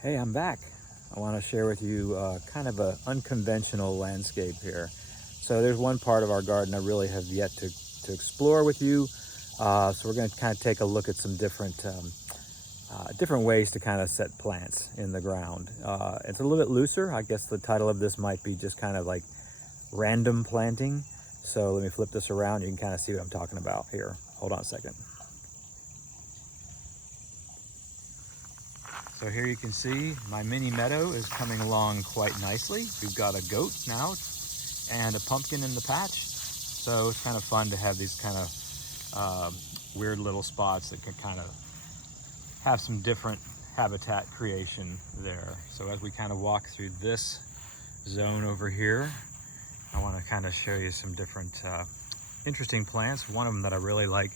Hey, I'm back. I want to share with you kind of an unconventional landscape here. So there's one part of our garden I really have yet to explore with you. So we're going to kind of take a look at some different ways to kind of set plants in the ground. It's a little bit looser. I guess the title of this might be just kind of like random planting. So let me flip this around. You can kind of see what I'm talking about here. Hold on a second. So here you can see my mini meadow is coming along quite nicely. We've got a goat now and a pumpkin in the patch. So it's kind of fun to have these kind of weird little spots that can kind of have some different habitat creation there. So as we kind of walk through this zone over here, I want to kind of show you some different interesting plants. One of them that I really like,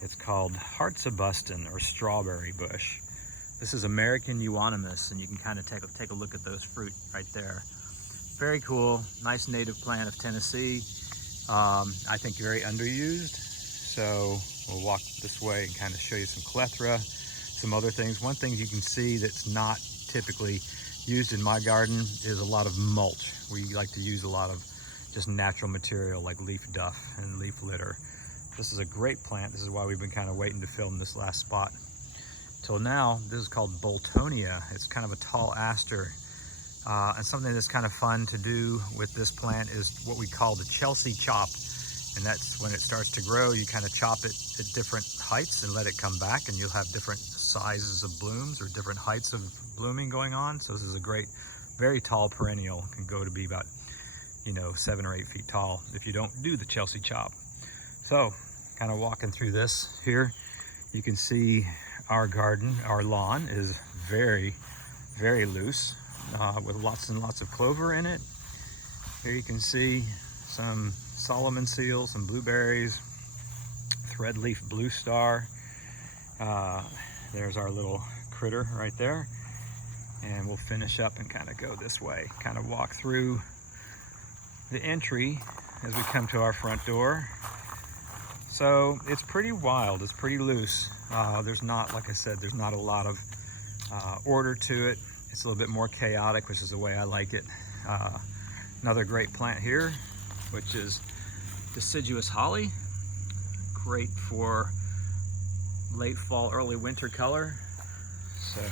it's called Hartsabuston or strawberry bush. This is American euonymus, and you can kind of take a look at those fruit right there. Very cool, nice native plant of Tennessee. I think very underused. So we'll walk this way and kind of show you some clethra, some other things. One thing you can see that's not typically used in my garden is a lot of mulch. We like to use a lot of just natural material like leaf duff and leaf litter. This is a great plant. This is why we've been kind of waiting to film this last spot. Till now, this is called Boltonia. It's kind of a tall aster. And something that's kind of fun to do with this plant is what we call the Chelsea chop. And that's when it starts to grow, you kind of chop it at different heights and let it come back, and you'll have different sizes of blooms or different heights of blooming going on. So this is a great, very tall perennial. It can go to be about, 7 or 8 feet tall if you don't do the Chelsea chop. So kind of walking through this here, you can see our garden, our lawn is very, very loose with lots and lots of clover in it. Here you can see some Solomon seal, some blueberries, threadleaf blue star. There's our little critter right there. And we'll finish up and kind of go this way, kind of walk through the entry as we come to our front door. So it's pretty wild, it's pretty loose. There's not, like I said, there's not a lot of order to it. It's a little bit more chaotic, which is the way I like it. Another great plant here, which is deciduous holly. Great for late fall, early winter color. So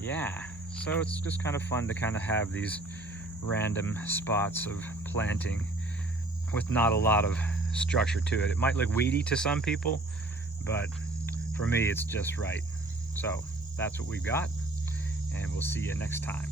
yeah, so it's just kind of fun to kind of have these random spots of planting with not a lot of structure to it. It might look weedy to some people, but for me it's just right. So that's what we've got, and we'll see you next time.